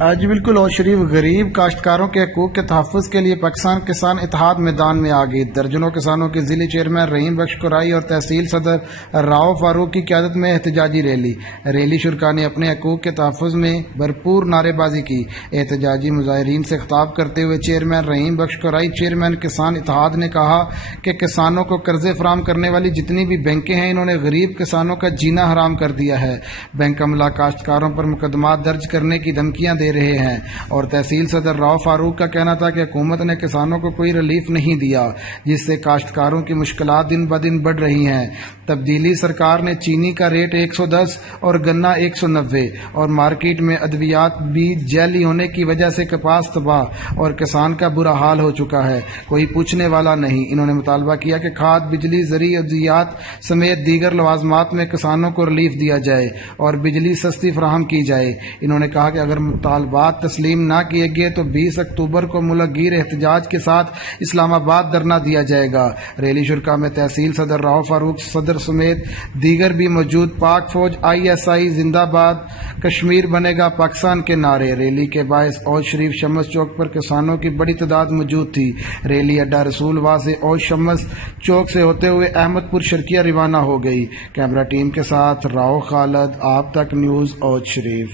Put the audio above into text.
جی بالکل، اور شریف غریب کاشتکاروں کے حقوق کے تحفظ کے لیے پاکستان کسان اتحاد میدان میں آ گئی۔ درجنوں کسانوں کی ضلعی چیئرمین رحیم بخش قرائی اور تحصیل صدر راؤ فاروق کی قیادت میں احتجاجی ریلی شرکاء نے اپنے حقوق کے تحفظ میں بھرپور نعرے بازی کی۔ احتجاجی مظاہرین سے خطاب کرتے ہوئے چیئرمین رحیم بخش قرائی چیئرمین کسان اتحاد نے کہا کہ کسانوں کو قرضے فراہم کرنے والی جتنی بھی بینکیں ہیں، انہوں نے غریب کسانوں کا جینا حرام کر دیا ہے۔ بینک عملہ کاشتکاروں پر مقدمات درج کرنے کی دھمکیاں دے رہے ہیں، اور تحصیل صدر راؤ فاروق کا کہنا تھا کہ حکومت نے کسانوں کو کوئی ریلیف نہیں دیا، جس سے کاشتکاروں کی مشکلات دن بدن بڑھ رہی ہیں۔ تبدیلی سرکار نے چینی کا ریٹ 110 اور گنا 190، اور مارکیٹ میں ادویات بیج جعلی ہونے کی وجہ سے کپاس تباہ اور کسان کا برا حال ہو چکا ہے، کوئی پوچھنے والا نہیں۔ انہوں نے مطالبہ کیا کہ کھاد، بجلی، زرعی ادویات سمیت دیگر لوازمات میں کسانوں کو ریلیف دیا جائے اور بجلی سستی فراہم کی جائے۔ انہوں نے کہا کہ اگر مطالبات تسلیم نہ کیے گئے تو 20 اکتوبر کو ملک گیر احتجاج کے ساتھ اسلام آباد دھرنا دیا جائے گا۔ ریلی شرکاء میں تحصیل صدر راؤ فاروق صدر سمیت دیگر بھی موجود۔ پاک فوج ISI زندہ باد، کشمیر بنے گا پاکستان کے نعرے۔ ریلی کے باعث اوج شریف شمس چوک پر کسانوں کی بڑی تعداد موجود تھی۔ ریلی اڈا رسول واہ سے اوج شمس چوک سے ہوتے ہوئے احمد پور شرقیہ روانہ ہو گئی۔ کیمرہ ٹیم کے ساتھ راؤ خالد، آپ تک نیوز، اوج شریف۔